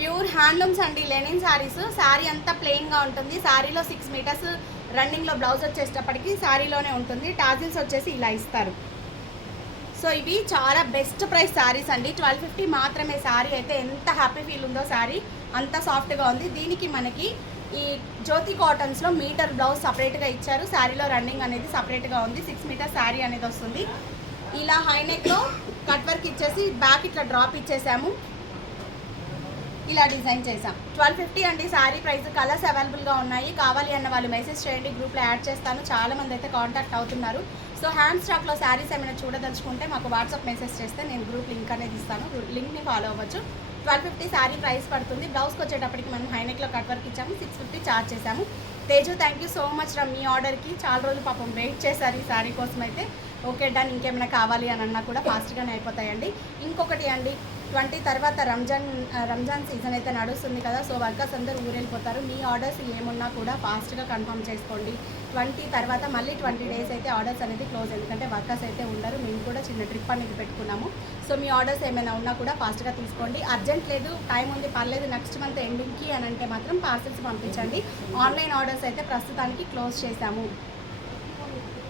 Pure handlooms అండి, Lenin saris. Sari అంతా ప్లెయిన్గా ఉంటుంది. శారీలో 6 మీటర్స్ రన్నింగ్లో బ్లౌజ్ వచ్చేటప్పటికి శారీలోనే ఉంటుంది. టాజిల్స్ వచ్చేసి ఇలా ఇస్తారు. సో ఇవి చాలా బెస్ట్ ప్రైస్ శారీస్ అండి. 1250 మాత్రమే. శారీ అయితే ఎంత హ్యాపీ ఫీల్ ఉందో, శారీ అంత సాఫ్ట్గా ఉంది. దీనికి మనకి ఈ జ్యోతి కాటన్స్లో మీటర్ బ్లౌజ్ సపరేట్గా ఇచ్చారు. శారీలో రన్నింగ్ అనేది సపరేట్గా ఉంది. 6 మీటర్ శారీ అనేది వస్తుంది. ఇలా హైనెక్లో కట్ వర్క్ ఇచ్చేసి బ్యాక్ ఇట్లా డ్రాప్ ఇచ్చేసాము. ఇలా డిజైన్ చేసాం. 1250 అండి శారీ ప్రైస్. కలర్స్ అవైలబుల్గా ఉన్నాయి. కావాలి అన్న వాళ్ళు మెసేజ్ చేయండి, గ్రూప్లో యాడ్ చేస్తాను. చాలామంది అయితే కాంటాక్ట్ అవుతున్నారు. సో హ్యాండ్ స్టాక్లో శారీస్ ఏమైనా చూడదలుచుకుంటే మాకు వాట్సాప్ మెసేజ్ చేస్తే నేను గ్రూప్ లింక్ అనేది ఇస్తాను. లింక్ని ఫాలో అవ్వచ్చు. 1250 శారీ ప్రైస్ పడుతుంది. బ్లౌజ్కి వచ్చేటప్పటికి మనం హైనెక్లో కట్ వర్క్ ఇచ్చాము. 650 ఛార్జ్ చేసాము. Teju thank you so much రా, మీ ఆర్డర్కి చాలా రోజులు పాపం వెయిట్ చేశారు ఈ శారీ కోసం అయితే. Okay done. ఇంకేమైనా కావాలి అని అన్నా కూడా ఫాస్ట్గానే అయిపోతాయండి. ఇంకొకటి అండి, 20 తర్వాత రంజాన్ సీజన్ అయితే నడుస్తుంది కదా. సో వర్కర్స్ అందరూ ఊరెళ్ళిపోతారు. మీ ఆర్డర్స్ ఏమున్నా కూడా ఫాస్ట్గా కన్ఫర్మ్ చేసుకోండి. 20 తర్వాత మళ్ళీ 20 డేస్ అయితే ఆర్డర్స్ అనేది క్లోజ్, ఎందుకంటే వర్కర్స్ అయితే ఉండరు. మేము కూడా చిన్న ట్రిప్ అనేది పెట్టుకున్నాము. సో మీ ఆర్డర్స్ ఏమైనా ఉన్నా కూడా ఫాస్ట్గా తీసుకోండి. అర్జెంట్ లేదు, టైం ఉంది, పర్లేదు నెక్స్ట్ మంత్ ఎండింగ్కి అని అంటే మాత్రం పార్సల్స్ పంపించండి. ఆన్లైన్ ఆర్డర్స్ అయితే ప్రస్తుతానికి క్లోజ్ చేశాము.